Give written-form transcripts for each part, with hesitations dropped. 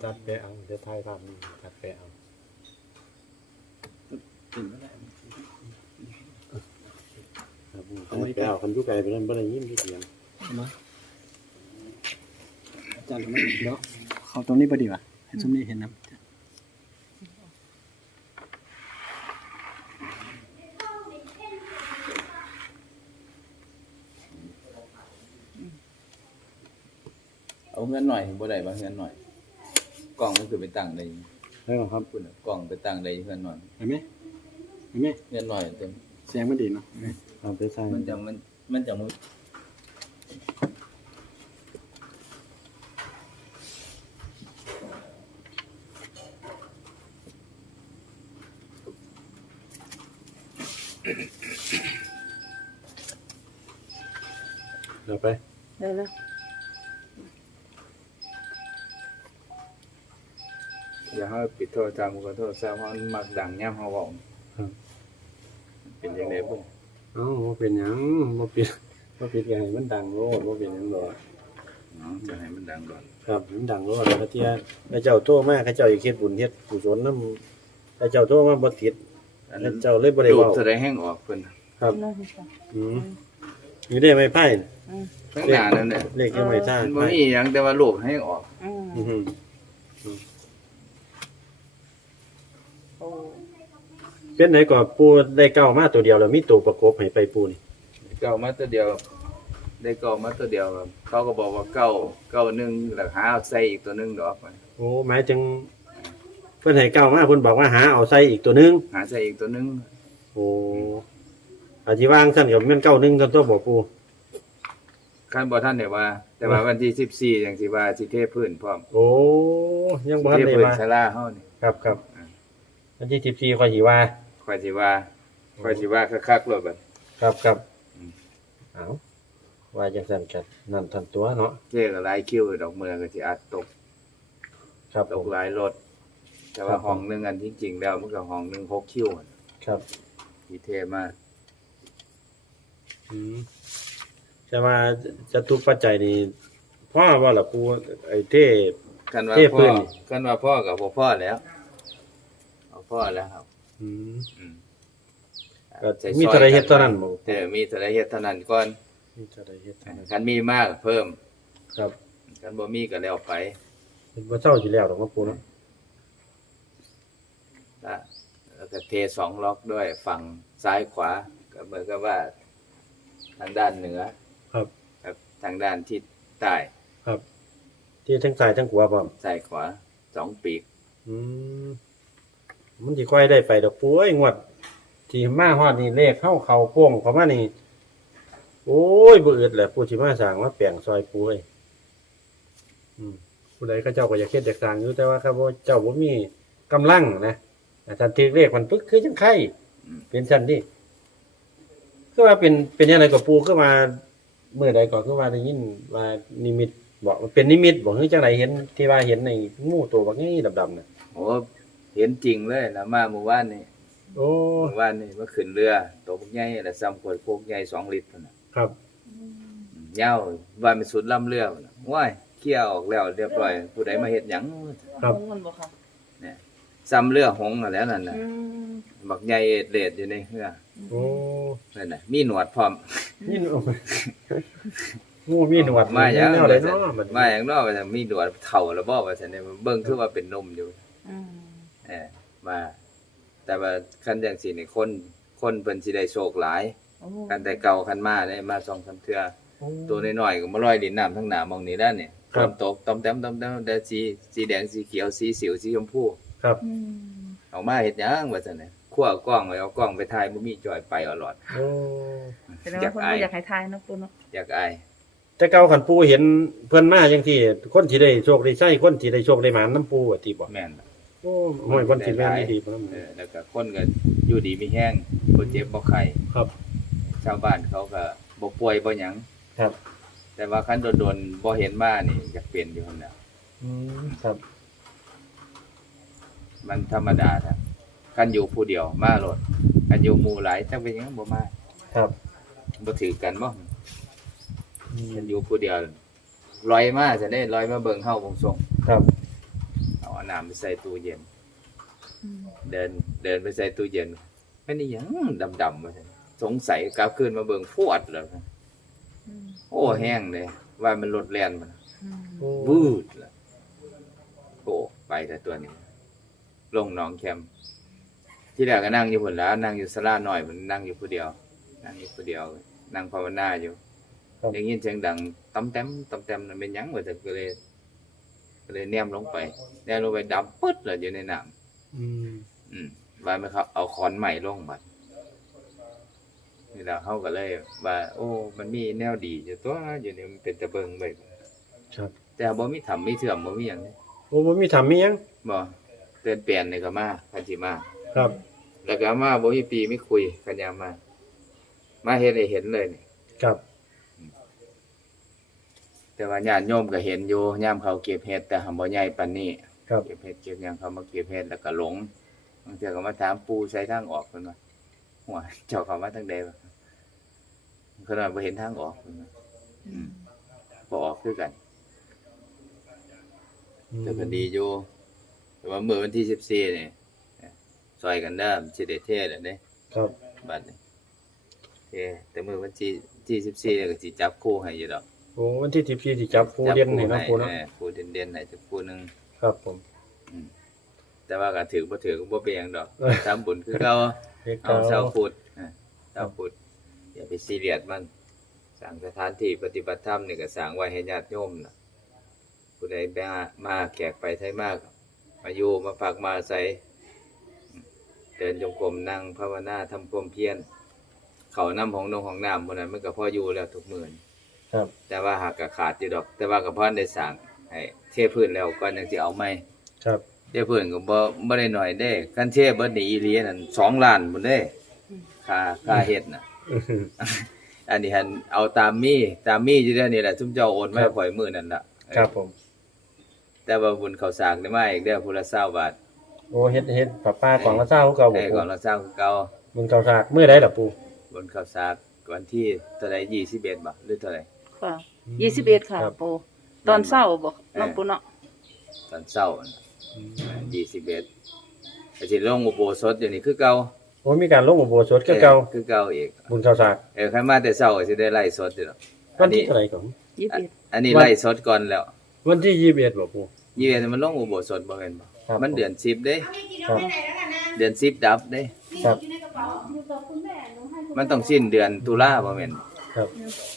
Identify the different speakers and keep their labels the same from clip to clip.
Speaker 1: ตัดไปเอาเดี๋ยวถ่ายภาพนี่ตัดไปเอา
Speaker 2: ถึงก็ได้
Speaker 1: เอาไปเอาคันอยู่ไกลไปนั่นบ่ได้ยินที่เสียง
Speaker 2: มาอาจารย์ทำไมเดี๋ยวเขาตรงนี้พอดีวะให้สมนี่เห็นนะ
Speaker 3: เอาเงินหน่อยบ่ได้บ่เงินหน่อยกล่องมันคือไปตั้งได้
Speaker 1: ได้บ่ครับ
Speaker 3: พุ่นกล่องไปตั้งได้เงินหน่อย
Speaker 2: เห็นไหมเห็นไหม
Speaker 3: เงินหน่อยเต็ม
Speaker 2: เสียงมันดีเนาะ
Speaker 1: เอาไปใส่
Speaker 3: มันจะมุด
Speaker 1: เดี๋ยวไป
Speaker 4: ได้แล้ว
Speaker 3: อย่าให้ปิดโทรศัพท์ก็โทรศัพท์มันมักดังยามเฮาเว้าเป็นจังได๋บ่
Speaker 1: เอ้าบ่เป็นหยังบ่ปิดก็ให้มันดังโลดบ่เป็นหยังดอก
Speaker 3: จะให้มันดังก่อน
Speaker 1: ครับมันดังโลดแล้วเที่ยพระเจ้าโทรมาพระเจ้าอยากเฮ็ดบุญเฮ็ดกุศลนำพระเจ้าโทรมาบ่ติด
Speaker 3: อัน
Speaker 1: พ
Speaker 3: นั้
Speaker 1: ระ
Speaker 3: น
Speaker 1: เจ้าเลยบ่ได้
Speaker 3: รูป
Speaker 1: เว้า
Speaker 3: แสดงแห้งออกเพิ่น
Speaker 1: ครับ
Speaker 4: ได้ค่ะ
Speaker 1: นี่ได้ไม้ไผ่
Speaker 3: ข้างหน้านั่นน่ะ
Speaker 1: เลขยังไม่ท่า
Speaker 3: มันบ่
Speaker 1: ไผ่
Speaker 3: มีหยังแต่ว่ารูปให้ออก
Speaker 1: อือฮึ
Speaker 4: โอ้
Speaker 1: เป็นไหนก็ปูได้เก้ามาตัวเดียวแล้วมีตัวประกบให้ไปปูนี่
Speaker 3: เก่ามาตัวเดียวได้เก่ามาตัวเดียวครับเขาก็บอกว่าเก้าหนึ่งแล้วหาเอาใส่อีกตัวหนึงดอกไป
Speaker 1: โอ้หมายถึงเพิ่นให้เก้ามาเพิ่นบอกว่าหาเอาใส่อีกตัวหนึง
Speaker 3: หาใส่อีกตัวหนึง
Speaker 1: โอ้อาจิว่างซั่นก็แม่นเก้าหนึงซั่นตัวบ่ปู
Speaker 3: คันบ่ทันได้ว่า แต่ว่าวันที่14จังสิว่าสิเทพื้นพร้อม
Speaker 1: โอ้ยังบ่ทัน
Speaker 3: เท
Speaker 1: ได้
Speaker 3: พื้น
Speaker 1: ว่า
Speaker 3: ศาลาเฮานี่
Speaker 1: ครับวันที่14ค่อยสิว่า
Speaker 3: ค่อยสิว่าคักๆเลยบัด
Speaker 1: ครับเอาว่าจังซั่นกันนั่นทันตัวเนาะ
Speaker 3: เทก็หลายคิวดอกเมือก็สิอาจตก
Speaker 1: ครับ
Speaker 3: ต
Speaker 1: ผ
Speaker 3: ก
Speaker 1: ม
Speaker 3: หลายรถแต่ว่าห้องหนึงอันที่จริงแล้วมันก็ห้องหนึง6คิวอะ
Speaker 1: ครับ
Speaker 3: ที่เทมา
Speaker 1: แต่ว่าจะทุกปัจจัยนี่พ่อว่าล่ะปูไอ้เท่
Speaker 3: กันว่า
Speaker 1: เทพื้
Speaker 3: พ่อน กันว่าพ่อก็บ่พ่อแล้วเอาพ่อแล้วครับ
Speaker 1: อืม
Speaker 3: อืม
Speaker 1: ก็
Speaker 3: ใส่
Speaker 1: มี
Speaker 3: ซอย
Speaker 1: เท่าไรเฮ็ดเท่านั้นบ่
Speaker 3: มีเท่าไรเฮ็ดเท่านั้นก่อน
Speaker 1: มีเท่าไรเฮ็ดเท่านั้น
Speaker 3: คันมีมากเพิ่ม
Speaker 1: ครับ
Speaker 3: คันบ่มีก็แล้วไป
Speaker 1: เป็นบ่เศร้าสิแล้วดอกมาปูเนาะ
Speaker 3: แล้วก็เท2ล็อกด้วยฝั่งซ้ายขวาก็เหมือนกับว่าทางด้านเหนือ
Speaker 1: ครับ
Speaker 3: กับทางด้านทิศใต้
Speaker 1: ครับ ที่ทั้งซ้ายทั้งขวาพร้อม
Speaker 3: ซ้ายขวา2ปีก
Speaker 1: อืมมันสิค่อยได้ไปดอกปูเอ้ยงวดที่มาฮอดนี่เลขเข้าโป้งเข้ามานี่โอ้ยบ่อึดแหละปูสิมาสร้างมาแปลงซอยปูเอ้ยผู้ใดเขาเจ้าก็อยากเฮ็ดอยากสร้างอยู่แต่ว่าเขาบ่เจ้าบ่มีกำลังนะอาจารย์ถือเลขมันปึ๊กคือจังไข่เป็นซั่นนี่คือว่าเป็นจังไดก็ปูคือว่ามื้อใดก็คือว่าได้ยินว่านิมิตบอกมันเป็นนิมิตบ่คือจังไดเห็นที่ว่าเห็นในงูตัวบักงี้ดำๆน่ะ
Speaker 3: โอ้เห็นจริงเลยนะมาเมื่อวานนี่
Speaker 1: โอ้
Speaker 3: เมื่อวานนี่มาขึ้นเรือตัวพวกใหญ่ละซ้ำขวดโคกใหญ่2ลิตรพุ่นน่ะ
Speaker 1: ครับ
Speaker 3: ยาวว่าเป็นสุดลำเรือพุ่นน่ะว้ายเคลียร์ออกแล้วเรียบร้อยผู้ใดมาเฮ็ดหยัง
Speaker 1: ครับ
Speaker 4: เงินบ่ค่ะ
Speaker 3: ซ้ำเรือหงส์นั่นแหล้วนั่นน่ะ
Speaker 4: อืม
Speaker 3: บักใหญ่เอดเลดอยู่ในเรือ
Speaker 1: โอ้
Speaker 3: นั่นน่ะมีหนวดพร้อม
Speaker 1: นี่งูมีหนวด
Speaker 3: มาหยัง
Speaker 1: แนวใดเนาะมัน
Speaker 3: มาหยังเนาะว่าซั่นมีหนวดเฒ่าแล้วบ่ว่าซั่นเนี่ยเบิ่งคือว่าเป็นหนมอยู่
Speaker 4: อืม
Speaker 3: มา แต่ว่าคันจังซี่นี่คนเพิ่นสิได้โชคหลาย
Speaker 4: โอ้
Speaker 3: กันแต่เก่าคันมาได้มา2-3เทื่อตัวน้อยๆก็มาลอยดินน้ำทั้งหน้ามองนี่แล้วนี่ฝนตกตอมแต้มแต่สีแดงสีเขียวสีสิวสีชมพู
Speaker 1: ครับ
Speaker 4: อืม
Speaker 3: เอามาเฮ็ดหยังว่าซั่นน่ะคั่วกล้องไว้เอากล้องไปถ่ายบ่มีจอยไปเอาหลอด
Speaker 1: โอ้
Speaker 4: แสดงว่าเพิ่นบ่อยากให้ทายเนาะปู่เนาะ
Speaker 3: อยากอาย
Speaker 1: แต่เก่าขันปูเห็นเพิ่นมาจังที่คนที่ได้โชคได้ใช้คนที่ได้โชคได้หมานน้ำปูว่าติบ่
Speaker 3: แม่นล่ะ
Speaker 1: โอ้ห้วยคนที่แม่นดีบ่นำ
Speaker 3: แล้วก็คนก็อยู่ดีมีแห้งบ่เจ็บบ่ไข้
Speaker 1: ครับ
Speaker 3: ชาวบ้านเขาก็บ่ป่วยบ่หยัง
Speaker 1: ครับ
Speaker 3: แต่ว่าคันโดนๆบ่เห็นมานี่อยากเป็นอยู่หั่นน่ะ
Speaker 1: ครับ
Speaker 3: มันธรรมดาครับคันอยู่ผู้เดียวมาโลดคันอยู่หมู่หลายจักเป็นหยังบ่มา
Speaker 1: ครับ
Speaker 3: บ่ถือกันบ่คันอยู่ผู้เดียวลอยมาซั่นเด้ลอยมาเบิ่งเฮาวงส่ง
Speaker 1: ครับ
Speaker 3: น้ำไปใส่ตู้เย็น
Speaker 4: อืม
Speaker 3: เดินไปใส่ตู้เย็นไม่นี่หยังดำๆมาสงสัยกลับคืนมาเบิ่งฟวดแล้ว
Speaker 4: อืม
Speaker 3: โอ้แห้งเลยว่ามันรถแล่นมัน
Speaker 4: อืม
Speaker 1: โอ้
Speaker 3: วืดแล้วโอ้ไปแต่ตัวนี้ ลงหนองแคมที่แรกก็นั่งอยู่พุ่นแล้วนั่งอยู่ศาลาน้อยมันนั่งอยู่ผู้เดียว นั่งอยู่ผู้เดียว นั่งภาวนาอยู่ได้ยินเสียงดังต้มแต้มต้มแต้มนั่นเป็นหยังว่าแต่ก็เลยแนมลงไปดำปึ๊ดเลยอยู่ในน้ำ
Speaker 1: อืม
Speaker 3: ว่าไม่เขาเอาค้อนใหม่ลงบัดนี่แหละเขาก็เลยว่าโอ้มันมีแนวดีอยู่ตัวอยู่นี่มันเป็นตะเบิงไป
Speaker 1: ครับ
Speaker 3: แต่บ่มีถ้ำมีเถื่อมบ่มีหยังนี่
Speaker 1: โอ้บ่มีทำมีหยัง
Speaker 3: บ่เตือนเปลี่ยนนี่ก็มาคันสิมา
Speaker 1: ครับ
Speaker 3: แล้วก็มาบ่มีปีไม่คุยกันยามมาเฮ็ดให้เห็นเลยนี่
Speaker 1: ครับ
Speaker 3: แต่ว่าญาติโยมก็เห็นอยู่ยามเขาเก็บเห็ดแต่หำบ่ใหญ่ปานนี้
Speaker 1: ครับ
Speaker 3: เก็บเห็ดเก็บหยังเขามาเก็บเห็ดแล้วก็หลงบางเทื่อก็มาถามปู่ใส่ทางออกเพิ่นว่าหัวเจ้าเข้ามาทางใดวะเพิ่นว่าบ่เห็นทางออกเพิ่นว่า
Speaker 4: อืม
Speaker 3: บ่ออกคือกันแต่ก็ดีอยู่แต่ว่ามื้อวันที่14นี่ซอยกันเด้อสิได้เทแล้วเด้
Speaker 1: ครับ
Speaker 3: บัดนี้เทแต่มื้อวันที่14นี่ก็สิจับคู่ให้อยู่ดอก
Speaker 1: โอ้วันที่14สิจับผู้เรียนให้เนาะปูเนาะ
Speaker 3: คู่เด่นๆให้จักคู่หนึง
Speaker 1: ครับผม
Speaker 3: แต่ว่าก็ถือบ่ถือก็บ่เป็นหยังดอกทำบุญคือเก่า
Speaker 1: เด็ก
Speaker 3: เอา
Speaker 1: เก่า
Speaker 3: เช้าพุธเช้าพุธอย่าไปซีเรียสมันสร้างสถานที่ปฏิบัติธรรมนี่ก็สร้างไว้ให้ญาติโยมน่ะผู้ใดมาแขกไปไทยมากมาอยู่มาฝากมาอาศัยเดินจงกรมนั่งภาวนาทำความเพียรเขาน้ำของนงของน้ำพวกนั้นมันก็พออยู่แล้วทุกมื้อนี้
Speaker 1: ครับ
Speaker 3: แต่ว่าหากก็ขาดอยู่ดอก แต่ว่าก็พอได้สร้างให้เทพื้นแล้วก่อนจังสิเอาใหม่
Speaker 1: ครับ
Speaker 3: เจ้าเพิ่นก็บ่ได้น้อยเด้กันเทเบิดนี่อีหลีนั่น2ล้านพุ่นเด้ค่าเฮ็ดน่ะ อันนี้หันเอาตามมีอยู่เด้อนี่แหละซุมเจ้าโอนมาให้ข่อยมื้อนั่นล่ะ
Speaker 1: ครับผม
Speaker 3: แต่ว่าบุญข้าวสากได้มาอีกเด้อผู้ละ20บาท
Speaker 1: โอ้เฮ็ดป้าป้ากล่องละเช้าเก่าบ่
Speaker 3: ได้
Speaker 1: ปู
Speaker 3: ก่อนละ20คือเก่า
Speaker 1: มันเก่าซากมื้อใดล่ะปู
Speaker 3: บุญข้าวสากวันที่เท่าใด21บ่หรือเท่าใด
Speaker 4: ค่ะ21ค่ะปูตอนเช้าบ่น้องปูเนาะ
Speaker 3: ตอนเช้าน่ะ21ก็สิลงอุโบสถอยู่นี่คือเก่า
Speaker 1: โอ้มีการลงอุโบสถคือเก่า
Speaker 3: คือเก่าอีก
Speaker 1: บุญเก่าซาก
Speaker 3: ใครมาแต่เช้าก็สิได้ไล่สดอยู่ดอก
Speaker 1: วันที่เท่าไหร่ของ
Speaker 4: 21
Speaker 3: อันนี้ไล่สดก่อนแล้ว
Speaker 1: วันที่21บ่ปู
Speaker 3: ยี่เอ็นมันลงอุโบสถบ่แม่นบ่
Speaker 1: ครับ
Speaker 3: มันเดือน10เด้
Speaker 1: ครับ
Speaker 3: เดือน10ดับเด้
Speaker 1: ครับ
Speaker 3: มันต้องสิ้นเดือนตุลาบ่แม่น
Speaker 1: ครับ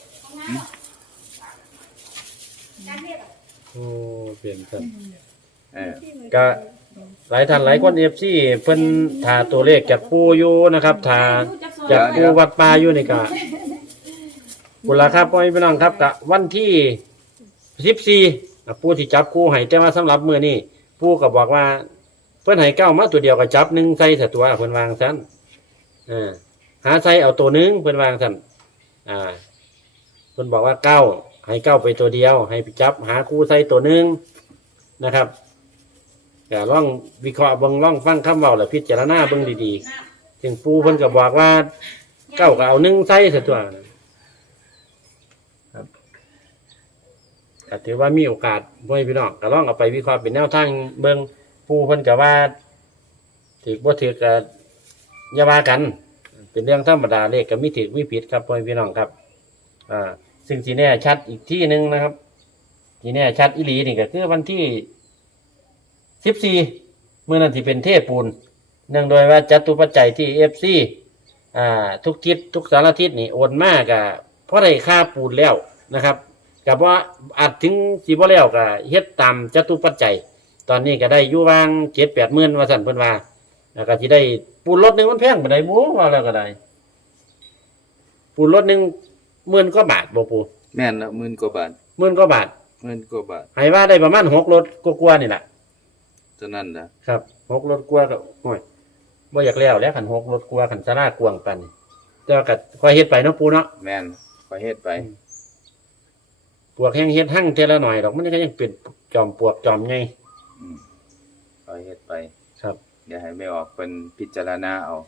Speaker 1: โอ้เปลี่ยนกัน
Speaker 3: เออ
Speaker 1: ก็หลายท่านหลายคน FC เพิ่นถ่าตัวเลขจากปูอยู่นะครับถ่าจากปูวัดป่าอยู่นี่ก็บุญละครับพ่อพี่น้องครับก็วันที่14ปูที่จับคู่ให้แต่ว่าสำหรับมื้อนี้ปูก็บอกว่า เพิ่นให้เก้ามาตัวเดียวก็จับหนึ่งใส่ซะตัวเพิ่นวางซั่นหาใส่เอาตัวหนึงเพิ่นวางซั่นเพิ่นบอกว่าเก้าให้เก้าไปตัวเดียว ให้ไปจับหาคู่ใส่ตัวหนึงนะครับก็ลองวิเคราะห์เบิ่งลองฟังคำเว้าแล้วพิจารณาเบิ่งดีๆถึงปู่เพิ่นก็บอกว่าเก้าก็เอาหนึ่งใส่ซะตัวครับก็ถือว่ามีโอกาสบ่ให้พี่น้องก็ลองเอาไปวิเคราะห์เป็นแนวทางเบิ่งปู่เพิ่นก็ว่าถือบ่ถือก็อย่าว่ากัน เป็นเรื่องธรรมดาเลขก็มีถูกมีผิดครับพ่อพี่น้องครับซึ่งที่แน่ชัดอีกที่หนึ่งนะครับที่แน่ชัดอีหลีนี่ก็คือวันที่14เมื่อนั้นที่เป็นเทปูนเนื่องโดยว่าจตุปัจจัยที่ FC ทุกทิศทุกสารทิศนี่โอนมากก็เพราะได้ค่าปูนแล้วนะครับกับว่าอาจถึงสิบ่แล้วก็เฮ็ดตามจตุปัจจัยตอนนี้ก็ได้อยู่วาง 7-8 หมื่นว่าซั่นเพิ่นว่าแล้วก็สิได้ปูนรถนึงมันแพงปานใดบ่ว่าแล้วก็ได้ปูนรถนึง10,000กว่าบาทบ่ปู
Speaker 3: แม่นละ10,000กว่าบาท
Speaker 1: 10,000กว่าบาท
Speaker 3: 10,000กว่าบาท
Speaker 1: ให้ว่าได้ประมาณ6รถกว่าๆนี่แหละ
Speaker 3: เท่านั้นล่ะ
Speaker 1: ครับ6รถกว่าก็โอ้ยบ่อยากแล้วคัน6รถกว่าคันศาลากว้างปานนี้แต่ว่าก็ค่อยเฮ็ดไปเนาะปูเนาะ
Speaker 3: แม่นขอยเฮ็ดไป
Speaker 1: ปวกแห้งเฮ็ดหั่งเทละหน่อยดอกมันก็ยังเป็นจอมปวกจอมใหญ่
Speaker 3: อืมขอยเฮ็ดไป
Speaker 1: ครับ
Speaker 3: อย่าให้ไม่ออกเพิ่นพิจารณาเอา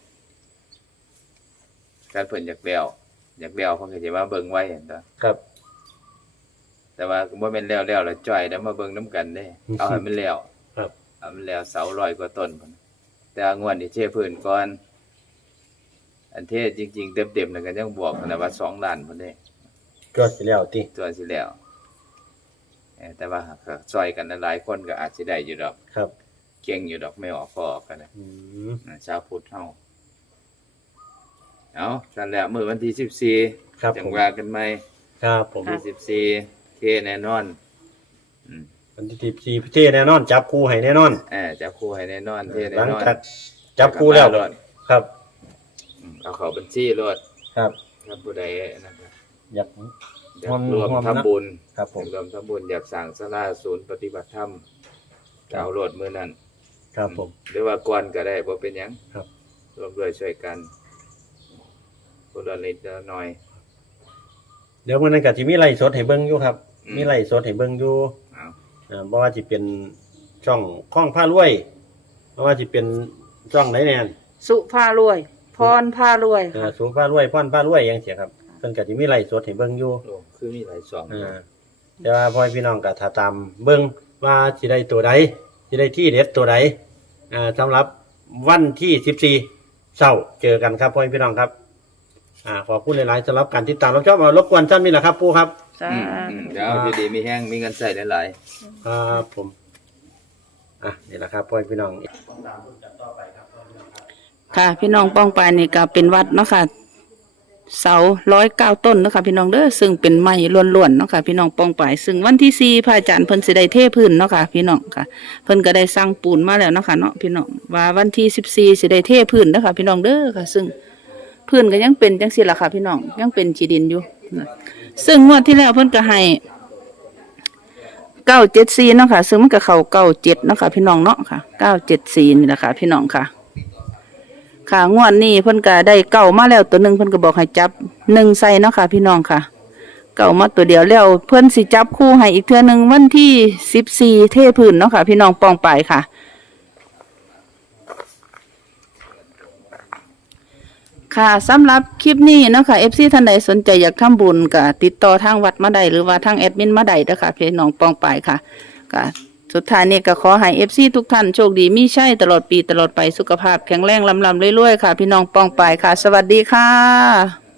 Speaker 3: การเพิ่นอยากแล้วเพิ่นก็สิว่าเบิ่งไว้หั่นตา
Speaker 1: ครับ
Speaker 3: แต่ว่าบ่แม่นแล้วแล้วจ่อยแล้วมาเบิ่งนํกันเด้เอาให้มันแล้ว
Speaker 1: ครับ
Speaker 3: เอามันแล้วเสา100กว่าต้นพุ่นแต่ว่างวดนี้เทพื้นก่อนอันเทจริงๆเต็มๆนั่นก็ยังบอกนะว่า2ล้านพุ่นเด้
Speaker 1: ก็สิแล้วติ
Speaker 3: ตัวสิแล้วแต่ว่าก็ซอยกันหลายคนก็อาจสิได้อยู่ดอก
Speaker 1: ครับ
Speaker 3: เก่งอยู่ดอกไม่ออกก็ออกกันนะ
Speaker 1: อืม
Speaker 3: ชาวพุทธเฮาเอากันแล้วมื้อวันที่14
Speaker 1: ครับ
Speaker 3: จั
Speaker 1: ผ
Speaker 3: ง
Speaker 1: ม
Speaker 3: ว่ากันใหม่
Speaker 1: ครับผม
Speaker 3: ที่14เทแน่นอนอืม
Speaker 1: วันที่14พี่เท่แน่นอนจับคู่ให้แน่นอน
Speaker 3: จับคู่ให้แน่นอนเท
Speaker 1: ห
Speaker 3: แน่
Speaker 1: ลัง
Speaker 3: นอน
Speaker 1: จากจับคู่แล้ว
Speaker 3: รถ
Speaker 1: ครับ
Speaker 3: เอาเข้าบัญชีรถ
Speaker 1: ครับ
Speaker 3: ถ้าผู้ใดนั่นก็
Speaker 1: อยาก
Speaker 3: อยากรวมทำบุญ
Speaker 1: ครับผม
Speaker 3: รวมทำบุญอยากสร้างศาลาศูนย์ปฏิบัติธรรมก็เอารถมื้อนั้น
Speaker 1: ครับผม
Speaker 3: หรือว่าก่อนก็ได้บ่เป็นหยัง
Speaker 1: ครับ
Speaker 3: ร่วมด้วยช่วยกันคนละนิดละหน่อย
Speaker 1: เดี๋ยวมื้อนั้นก็สิมีไลฟ์สดให้เบิ่งอยู่ครับ
Speaker 3: อืม
Speaker 1: มีไลฟ์สดให้เบิ่งอยู่
Speaker 3: เอา
Speaker 1: บ่ว่าสิเป็นช่องข้องผ้ารวยบ่ว่าสิเป็นช่องไหนแน่น
Speaker 4: สุภารวย พรพารวยค่ะ
Speaker 1: สูผ้ารวยพรผ้ารวยจังซี่ครับเพิ่นก็สิมีไลฟ์สดให้เบิ่งอยู่
Speaker 3: โอ้คือมีหลายช่อง
Speaker 1: แต่ว่าพ่อพี่น้องก็ถ้าตามเบิ่งว่าสิได้ตัวใดสิได้ที่เด็ดตัวใดสำหรับวันที่14เช้าเจอกันครับพ่อพี่น้องครับขอบคุณหลายๆสำหรับการติดตามรับชมรบกวนท่านนี่แหละครับปู่ครับ
Speaker 4: สา
Speaker 3: เดี๋ยวอยู่ดีมีแห้งมีเงินใส่หลาย
Speaker 1: ครับผมนี่แหละครับพ่อพี่น้อง
Speaker 4: ค่ะ พี่น้องป้องไปนี่ก็เป็นวัดเนาะค่ะ เสา109 ต้นเนาะค่ะพี่น้องเด้อซึ่งเป็นไม้ล้วนๆเนาะค่ะพี่น้องป้องไปซึ่งวันที่4พระอาจารย์เพิ่นสิได้เทพื้นเนาะค่ะพี่น้องค่ะเพิ่นก็ได้สร้างปูนมาแล้วเนาะค่ะเนาะพี่น้องว่าวันที่14สิได้เทพื้นเด้อค่ะพี่น้องเด้อค่ะ ซึ่งพื้นก็ยังเป็นจังซี่ล่ะค่ะพี่น้องยังเป็นขี้ดินอยู่ซึ่งงวดที่แล้วเพิ่นก็ให้974เนาะค่ะซึ่งมันก็เข้า97เนาะค่ะพี่น้องเนาะค่ะ974นี่แหละค่ะพี่น้องค่ะค่ะงวดนี้เพิ่นก็ได้เก่ามาแล้วตัวหนึงเพิ่นก็บอกให้จับ1ใส่เนาะค่ะพี่น้องค่ะเก่ามาตัวเดียวแล้วเพิ่นสิจับคู่ให้อีกเทื่อหนึงวันที่14เทพื้นเนาะค่ะพี่น้องปองไปค่ะค่ะสำหรับคลิปนี้เนาะค่ะ FC ท่านใดสนใจอยากทำบุญก็ติดต่อทางวัดมาได้หรือว่าทางแอดมินมาได้เด้อค่ะพี่น้องปองไปค่ะก็สุดท้ายนี้ก็ขอให้ FC ทุกท่านโชคดีมีชัยตลอดปีตลอดไปสุขภาพแข็งแรงลำๆรวยๆค่ะ พี่น้องปองไปค่ะ สวัสดีค่ะ